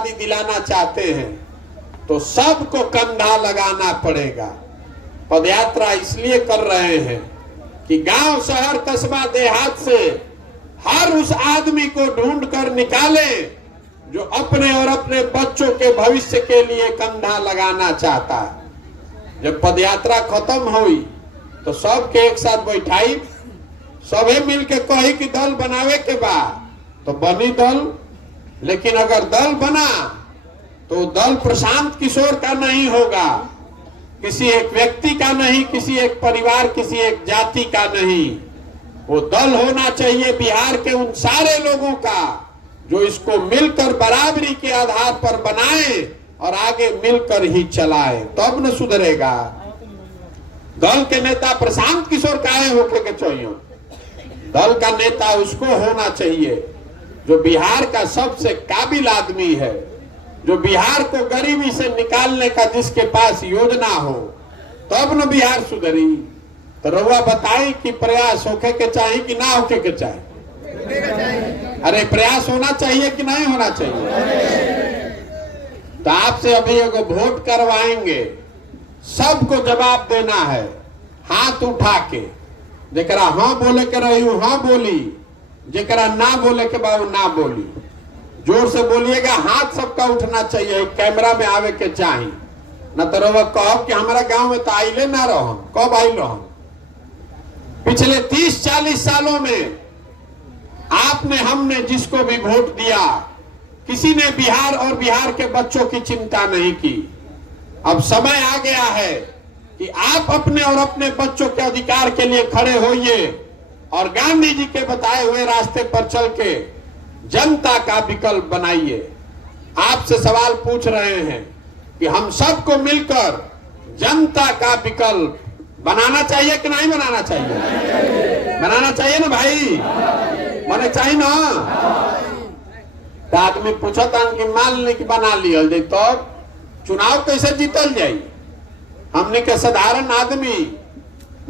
आज़ादी दिलाना चाहते हैं तो सबको कंधा लगाना पड़ेगा। पदयात्रा इसलिए कर रहे हैं कि गांव, शहर, कस्बा, देहात से हर उस आदमी को ढूंढ कर निकाले जो अपने और अपने बच्चों के भविष्य के लिए कंधा लगाना चाहता है। जब पदयात्रा खत्म हुई तो सबके एक साथ बैठाई, सभी मिलके कही कि दल बनावे के बाद तो बनी दल। लेकिन अगर दल बना तो दल प्रशांत किशोर का नहीं होगा, किसी एक व्यक्ति का नहीं, किसी एक परिवार, किसी एक जाति का नहीं। वो दल होना चाहिए बिहार के उन सारे लोगों का जो इसको मिलकर बराबरी के आधार पर बनाए और आगे मिलकर ही चलाए, तब न सुधरेगा। दल के नेता प्रशांत किशोर काहे होके के चाहिए? दल का नेता उसको होना चाहिए जो बिहार का सबसे काबिल आदमी है, जो बिहार को गरीबी से निकालने का जिसके पास योजना हो, तब न बिहार सुधरी। तो रउआ बताई कि प्रयास होके के चाहिए कि ना होके के चाहिए? अरे प्रयास होना चाहिए कि नहीं होना चाहिए? तो आपसे अभी एगो वोट करवाएंगे, सबको जवाब देना है हाथ उठा के। जेकरा हाँ बोले के रही हाँ बोली, जेकरा ना बोले के बाबू ना बोली। जोर से बोलिएगा, हाथ सबका उठना चाहिए, कैमरा में आवे के चाहिए। न तो रउआ कहो कि हमारा गांव में तो आइले ना रहो। कब आइल रहो? पिछले 30-40 सालों में आपने, हमने जिसको भी वोट दिया, किसी ने बिहार और बिहार के बच्चों की चिंता नहीं की। अब समय आ गया है कि आप अपने और अपने बच्चों के अधिकार के लिए खड़े होइए और गांधी जी के बताए हुए रास्ते पर चल के जनता का विकल्प बनाइए। आपसे सवाल पूछ रहे हैं कि हम सबको मिलकर जनता का विकल्प बनाना चाहिए कि नहीं बनाना चाहिए? बनाना चाहिए ना भाई? माने चाहिए ना? तो आदमी पूछता कि मान ली कि बना लिया जाए तो चुनाव कैसे जीतल जाये? हमने के साधारण आदमी,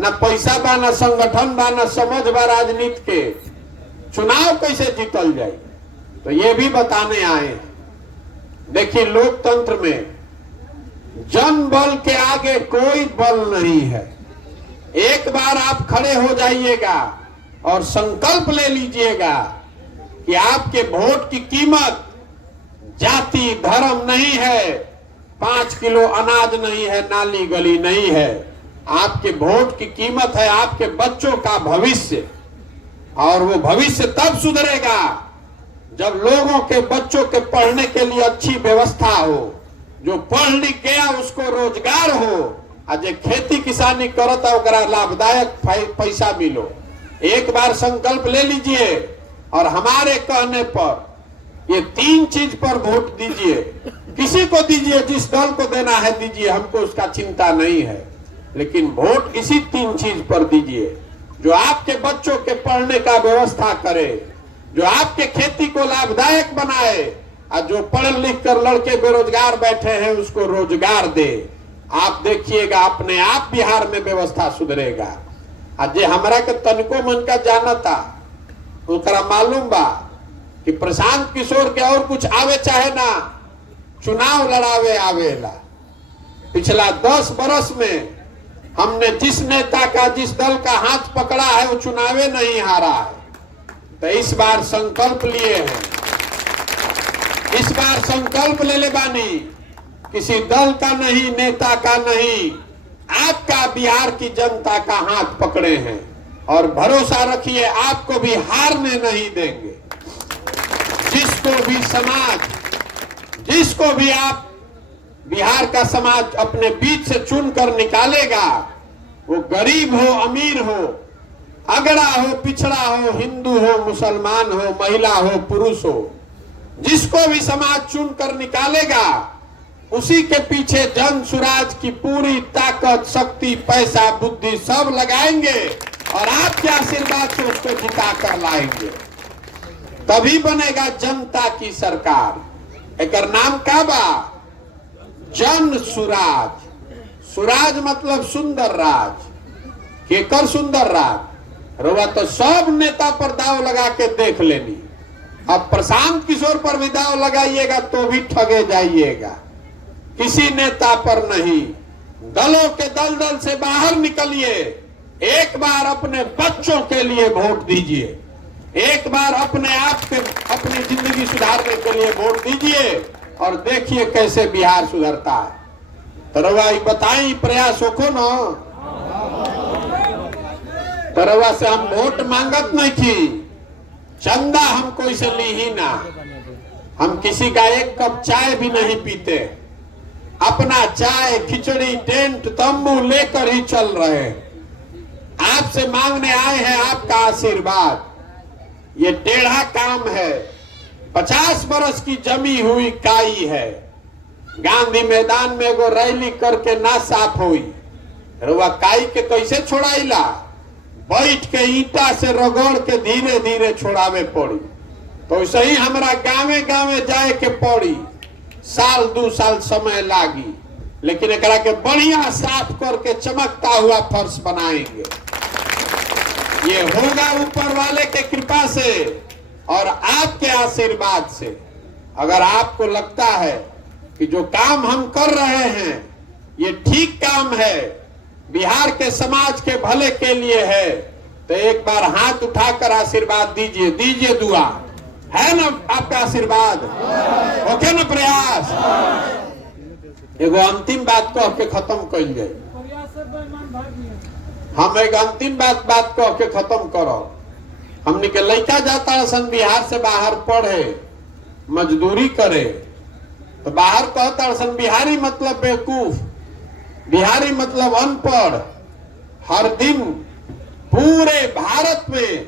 न पैसा बा, न संगठन बा, न समझ बा राजनीति के, चुनाव कैसे जीतल जाए? तो ये भी बताने आए। देखिए, लोकतंत्र में जन बल के आगे कोई बल नहीं है। एक बार आप खड़े हो जाइएगा और संकल्प ले लीजिएगा कि आपके वोट की कीमत जाति, धर्म नहीं है, 5 किलो अनाज नहीं है, नाली गली नहीं है। आपके वोट की कीमत है आपके बच्चों का भविष्य। और वो भविष्य तब सुधरेगा जब लोगों के बच्चों के पढ़ने के लिए अच्छी व्यवस्था हो, जो पढ़ लिख गया उसको रोजगार हो, आज खेती किसानी करता ओकरा लाभदायक पैसा मिलो। एक बार संकल्प ले लीजिए और हमारे कहने पर ये 3 चीज पर वोट दीजिए। किसी को दीजिए, जिस दल को देना है दीजिए, हमको उसका चिंता नहीं है, लेकिन वोट इसी 3 चीज पर दीजिए जो आपके बच्चों के पढ़ने का व्यवस्था करे, जो आपके खेती को लाभदायक बनाए, और जो पढ़ लिख कर लड़के बेरोजगार बैठे हैं उसको रोजगार दे। आप देखिएगा अपने आप बिहार में व्यवस्था सुधरेगा। आज जे हमरा के तनिको मन का जानता ओकरा मालूम बा कि प्रशांत किशोर के और कुछ आवे चाहे ना, चुनाव लड़ावे आवेला। पिछला 10 बरस में हमने जिस नेता का, जिस दल का हाथ पकड़ा है वो चुनावे नहीं हारा है। तो इस बार संकल्प लिए हैं, इस बार संकल्प ले ले बानी, किसी दल का नहीं, नेता का नहीं, आपका बिहार की जनता का हाथ पकड़े हैं और भरोसा रखिए आपको भी हारने नहीं देंगे। जिसको भी समाज, जिसको भी आप बिहार का समाज अपने बीच से चुनकर निकालेगा, वो गरीब हो, अमीर हो, अगड़ा हो, पिछड़ा हो, हिंदू हो, मुसलमान हो, महिला हो, पुरुष हो, जिसको भी समाज चुनकर निकालेगा उसी के पीछे जन सुराज की पूरी ताकत, शक्ति, पैसा, बुद्धि सब लगाएंगे और आपके आशीर्वाद से उसको जिता कर लाएंगे। तभी बनेगा जनता की सरकार। एक नाम का बा जन सुराज। सुराज मतलब सुंदर राज। केकर सुंदर राज? रउआ तो सब नेता पर दाव लगा के देख लेनी। अब प्रशांत किशोर पर भी दाव लगाइएगा तो भी ठगे जाइएगा, किसी नेता पर नहीं। दलों के दलदल से बाहर निकलिए, एक बार अपने बच्चों के लिए वोट दीजिए, एक बार अपने आप के अपनी जिंदगी सुधारने के लिए वोट दीजिए और देखिए कैसे बिहार सुधरता है। तरवा बताई प्रयास होको ना, तरवा से हम वोट मांगत नहीं की, चंदा हम कोई से ली ही ना, हम किसी का एक कप चाय भी नहीं पीते, अपना चाय खिचड़ी टेंट तंबू लेकर ही चल रहे। आपसे मांगने आए हैं आपका आशीर्वाद। ये टेढ़ा काम है, 50 बरस की जमी हुई काई है। गांधी मैदान में एगो रैली करके ना साफ हुई, रुआ काई के कैसे छोड़ाइला, बैठ के ईटा से रगड़ के धीरे धीरे छोड़ावे पड़ी। तो ऐसे ही हमारा गावे गावे जाए के पड़ी, साल 2 साल समय लागी, लेकिन एकरा के बढ़िया साफ करके चमकता हुआ फर्श बनाएंगे। ये होगा ऊपर वाले के कृपा से और आपके आशीर्वाद से। अगर आपको लगता है कि जो काम हम कर रहे हैं ये ठीक काम है, बिहार के समाज के भले के लिए है, तो एक बार हाथ उठाकर आशीर्वाद दीजिए, दीजिए दुआ। है ना आपका आशीर्वाद? ओके ना प्रयास? एगो अंतिम बात कह के खत्म कर जाए, हम एक अंतिम बात कह के खत्म करो। हमने के लड़का जाता सन बिहार से बाहर पढ़े मजदूरी करे, तो बाहर कहता सन बिहारी मतलब बेवकूफ, बिहारी मतलब अनपढ़। हर दिन पूरे भारत में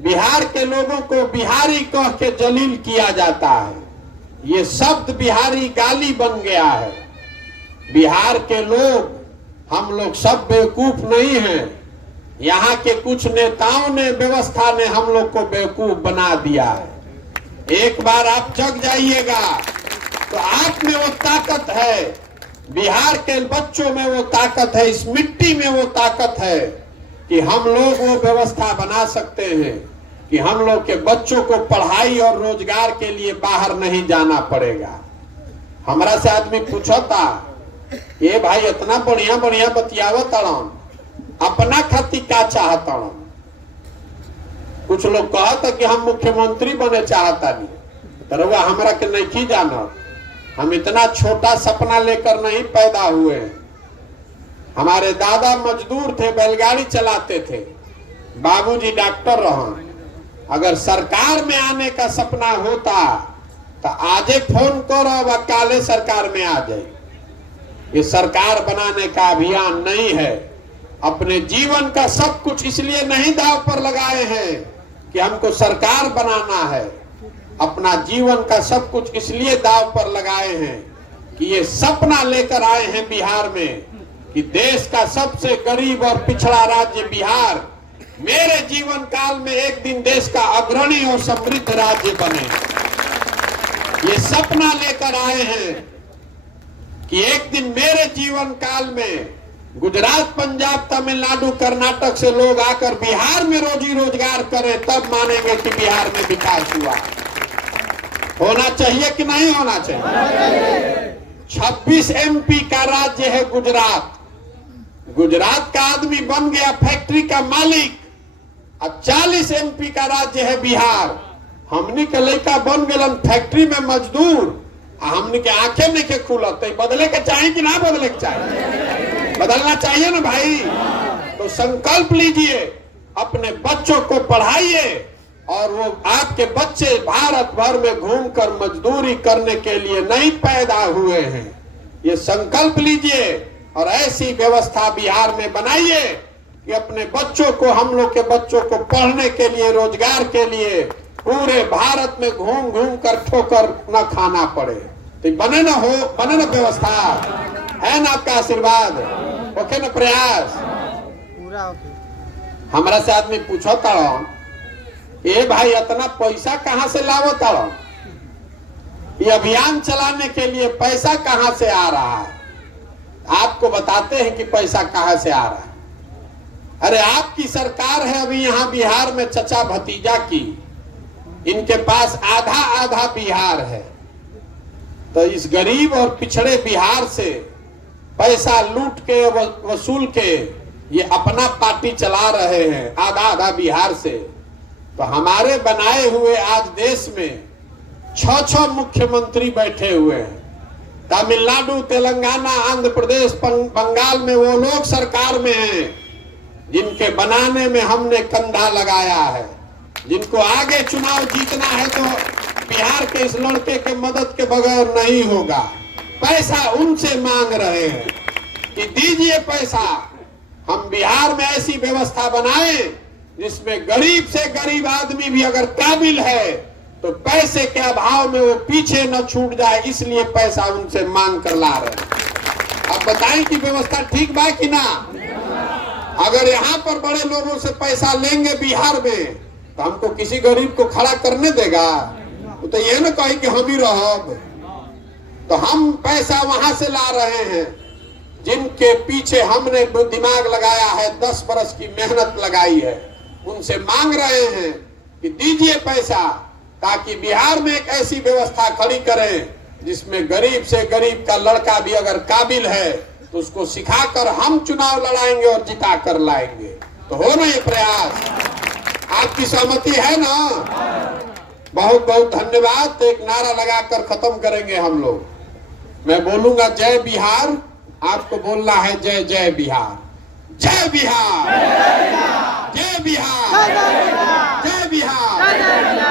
बिहार के लोगों को बिहारी कह के जलील किया जाता है। ये शब्द बिहारी गाली बन गया है। बिहार के लोग, हम लोग सब बेवकूफ नहीं हैं। यहाँ के कुछ नेताओं ने, व्यवस्था ने हम लोग को बेवकूफ बना दिया है। एक बार आप जग जाइएगा तो आप में वो ताकत है, बिहार के बच्चों में वो ताकत है, इस मिट्टी में वो ताकत है कि हम लोग वो व्यवस्था बना सकते हैं कि हम लोग के बच्चों को पढ़ाई और रोजगार के लिए बाहर नहीं जाना पड़ेगा। हमरा से आदमी पूछता, ये भाई इतना बढ़िया बढ़िया बतियावत तड़न, अपना खातिर क्या चाहता? कुछ लोग कहता कि हम मुख्यमंत्री बने चाहता नहीं, तरवा हमरा के नहीं जाना। हम इतना छोटा सपना लेकर नहीं पैदा हुए। हमारे दादा मजदूर थे, बैलगाड़ी चलाते थे, बाबूजी डॉक्टर रहे। अगर सरकार में आने का सपना होता तो आजे फोन करो व काले सरकार में आ जाए। ये सरकार बनाने का अभियान नहीं है। अपने जीवन का सब कुछ इसलिए नहीं दांव पर लगाए हैं कि हमको सरकार बनाना है। अपना जीवन का सब कुछ इसलिए दांव पर लगाए हैं कि ये सपना लेकर आए हैं बिहार में कि देश का सबसे गरीब और पिछड़ा राज्य बिहार मेरे जीवन काल में एक दिन देश का अग्रणी और समृद्ध राज्य बने। ये सपना लेकर आए हैं कि एक दिन मेरे जीवन काल में गुजरात, पंजाब, तमिलनाडु, कर्नाटक से लोग आकर बिहार में रोजी रोजगार करें, तब मानेंगे कि बिहार में विकास हुआ। होना चाहिए कि नहीं होना चाहिए? 26 MP का राज्य है गुजरात। गुजरात का आदमी बन गया फैक्ट्री का मालिक। अब 40 MP का राज्य है बिहार। हमने के लड़का बन गए फैक्ट्री में मजदूर। हमने के आंखें नहीं के खुलत, बदले के चाहिए कि ना बदले के चाहिए? बदलना चाहिए ना भाई। तो संकल्प लीजिए, अपने बच्चों को पढ़ाइए और वो आपके बच्चे भारत भर में घूमकर मजदूरी करने के लिए नहीं पैदा हुए हैं। ये संकल्प लीजिए और ऐसी व्यवस्था बिहार में बनाइए कि अपने बच्चों को, हम लोग के बच्चों को पढ़ने के लिए, रोजगार के लिए पूरे भारत में घूम घूम कर ठोकर न खाना पड़े। तो बने ना हो, बने ना व्यवस्था, है ना आपका आशीर्वाद? ओके ना प्रयास? हमरा से आदमी पूछो ताड़न, ए भाई इतना पैसा कहाँ से लावो ताड़न? ये अभियान चलाने के लिए पैसा कहाँ से आ रहा है? आपको बताते हैं कि पैसा कहाँ से आ रहा है। अरे आपकी सरकार है अभी यहाँ बिहार में, चचा भतीजा की। इनके पास आधा आधा बिहार है। तो इस गरीब और पिछड़े बिहार से पैसा लूट के वसूल के ये अपना पार्टी चला रहे हैं, आधा आधा बिहार से। तो हमारे बनाए हुए आज देश में 6 मुख्यमंत्री बैठे हुए हैं। तमिलनाडु, तेलंगाना, आंध्र प्रदेश, बंगाल में वो लोग सरकार में हैं जिनके बनाने में हमने कंधा लगाया है। जिनको आगे चुनाव जीतना है तो बिहार के इस लड़के के मदद के बगैर नहीं होगा। पैसा उनसे मांग रहे हैं कि दीजिए पैसा। हम बिहार में ऐसी व्यवस्था बनाएं जिसमें गरीब से गरीब आदमी भी अगर काबिल है तो पैसे के अभाव में वो पीछे न छूट जाए, इसलिए पैसा उनसे मांग कर ला रहे हैं। अब बताएं कि व्यवस्था ठीक बा कि ना? अगर यहाँ पर बड़े लोगों से पैसा लेंगे बिहार में तो हमको किसी गरीब को खड़ा करने देगा? तो ये ना कहे कि हम ही रहब। तो हम पैसा वहां से ला रहे हैं जिनके पीछे हमने दिमाग लगाया है, 10 बरस की मेहनत लगाई है, उनसे मांग रहे हैं कि दीजिए पैसा, ताकि बिहार में एक ऐसी व्यवस्था खड़ी करें जिसमें गरीब से गरीब का लड़का भी अगर काबिल है तो उसको सिखाकर हम चुनाव लड़ाएंगे और जिता कर लाएंगे। तो हो ना ये प्रयास? आपकी सहमति है ना? बहुत बहुत धन्यवाद। एक नारा लगाकर खत्म करेंगे हम लोग। मैं बोलूंगा जय बिहार, आपको बोलना है जय जय बिहार। जय बिहार, जय बिहार, जय बिहार।